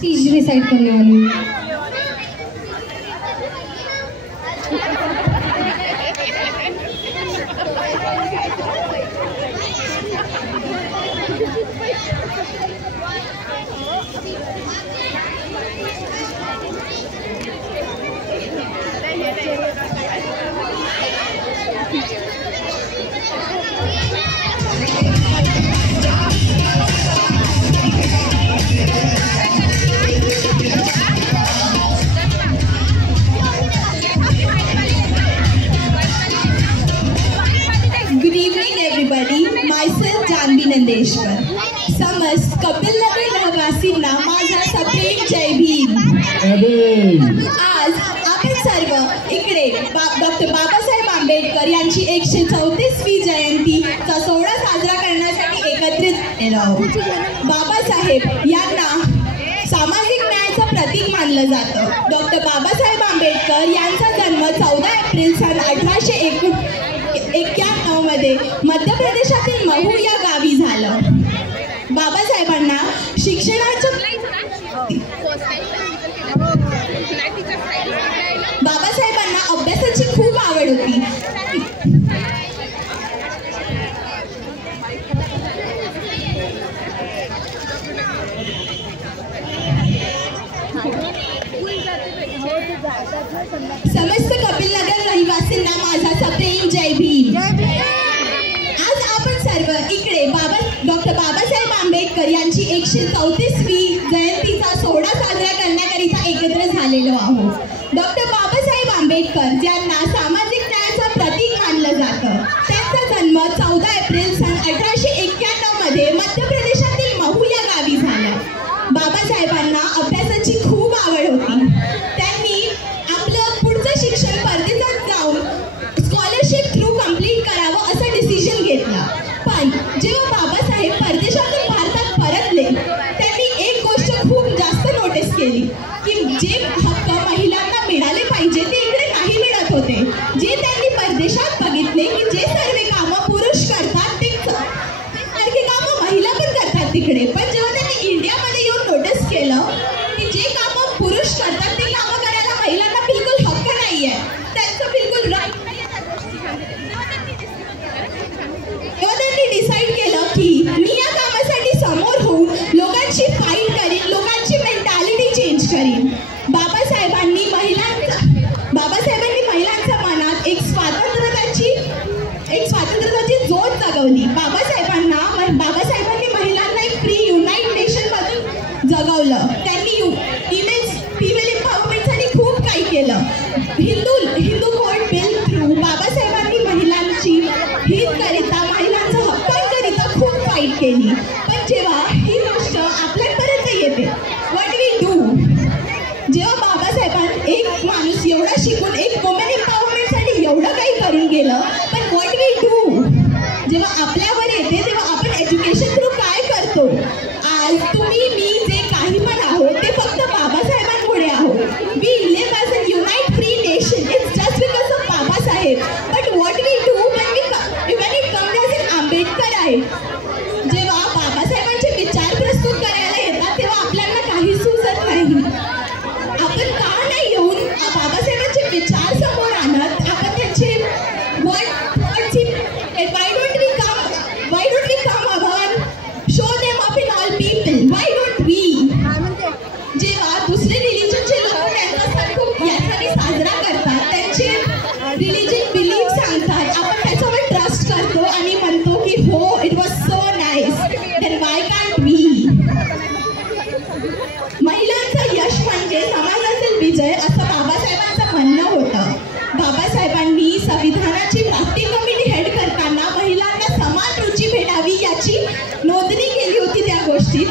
चीज decide करने वाली हूँ। समस्त कपिलनगर रहवासींना माझा सप्रेम जय भीम। आज आपण सर्व इकडे डॉक्टर बाबासाहेब आंबेडकर यांची 134वी जयंतीचा सोहळा साजरा करण्यासाठी एकत्रित झालेलो आहोत। बाबासाहेब यांना सामाजिक न्यायाचं प्रतीक मानलं जातं। डॉक्टर बाबासाहेब आंबेडकर यांचा जन्म 14 एप्रिल सन 1891 मध्ये मध्य प्रदेशातील महू या गावी झालं। बाबासाहेबांना अभ्यासाची खूप आवड होती। समस्त कपिलनगर रहिवासींना माझा सप्रेम जय भीम। आज आपण सर्व इकडे डॉक्टर बाबासाहेब आंबेडकर यांची 134वी जयंतीचा सोहळा साजरा करण्याकरिता एकत्र झालेलो आहोत। डॉक्टर बाबासाहेब आंबेडकर ज्यांना सामाजिक न्यायाचं प्रतीक मानलं जातं, त्यांचा जन्म 14 एप्रिल सन 1891 मध्ये मध्य प्रदेशातील महू या गावी झाला। बाबासाहेबांना अभ्यासाची खूप आवड होती। त्यांनी आपलं पुढचं शिक्षण परदेशात जाऊन स्कॉलरशिप थ्रू कंप्लीट करावं असं डिसिजन घेतलं। पण जेव्हा बाबासाहेब परदेशातून भारतात परतले, त्यांनी एक गोष्ट खूप जास्त नोटीस केली की जे हक्क महिलांना मिळाले पाहिजे ते इकडे नाही मिळत होते। जे त्यांनी परदेशात बघितले की जे सर्व कामं पुरुष करतात ते सारखे कामं महिला पण करतात तिकडे, पण जेव्हा त्यांनी इंडियामध्ये येऊन नोटीस केलं की जे कामं पुरुष करतात ते कामं करायला महिलांना बिलकुल हक्क नाही आहे, त्यांचं बिलकुल राईट नाही आहे त्या गोष्टीमध्ये, तेव्हा त्यांनी डिसाईड केलं की मी या कामासाठी समोर होऊन लोकांची फाईट करीन, लोकांची मेंटॅलिटी चेंज करीन। बाबासाहेबांनी महिलांच्या मनात एक स्वातंत्र्याची जोत जगवली। बाबासाहेबांनी महिलांना एक फ्री युनाइट नेशन मधून जगवलं। त्यांनी फिमेल एम्पॉवरमेंटसाठी खूप काही केलं। हिंदू कोड बिल थ्रू बाबासाहेबांनी महिलांची हितकरिता, महिलांच्या हक्कांकरिता खूप फाईट केली। पण जेव्हा ही गोष्ट आपल्यापर्यंत येते, व्हॉट वी डू, जेव्हा बाबासाहेबांनी एक माणूस एवढा शिकून एक वुमेन एम्पॉवरमेंटसाठी एवढं काही करून गेलं, पण व्हॉट वी डू जेव्हा आपल्यावर येते तेव्हा आपण एज्युकेशन थ्रू काय करतो? आज तुम्ही मी जे काही पण आहोत ते फक्त बाबासाहेबांमुळे आहोत। We live as a unite free nation, it's just because of Babasaheb. But what we do when it comes as an Ambedkar आहे, जेव्हा बाबासाहेबांचे विचार प्रस्तुत करायला येतात तेव्हा आपल्याला काही सुचत नाही। आपण का नाही येऊन बाबासाहेबांचे विचार समोर आणत, आपण त्यांचे why don't we come and show them up in all people? Why don't we? जेव्हा दुसरे रिलीजनचे लोक त्यांचा सण खूप यासाठी साजरा करतात, त्यांचे रिलीजन बिलीफ सांगतात, आपण त्याच्यावर ट्रस्ट करतो आणि म्हणतो की हो it was so nice, then why can't we? महिलांचं यश म्हणजे समाजातील विजय असं बाबासाहेबांचं म्हणणं होतं। बाबासाहेबांनी संविधानाची ड्राफ्टिंग कमिटी हेड करताना महिलांना समान रुची भेटावी याची नोंदणी केली होती त्या गोष्टीत।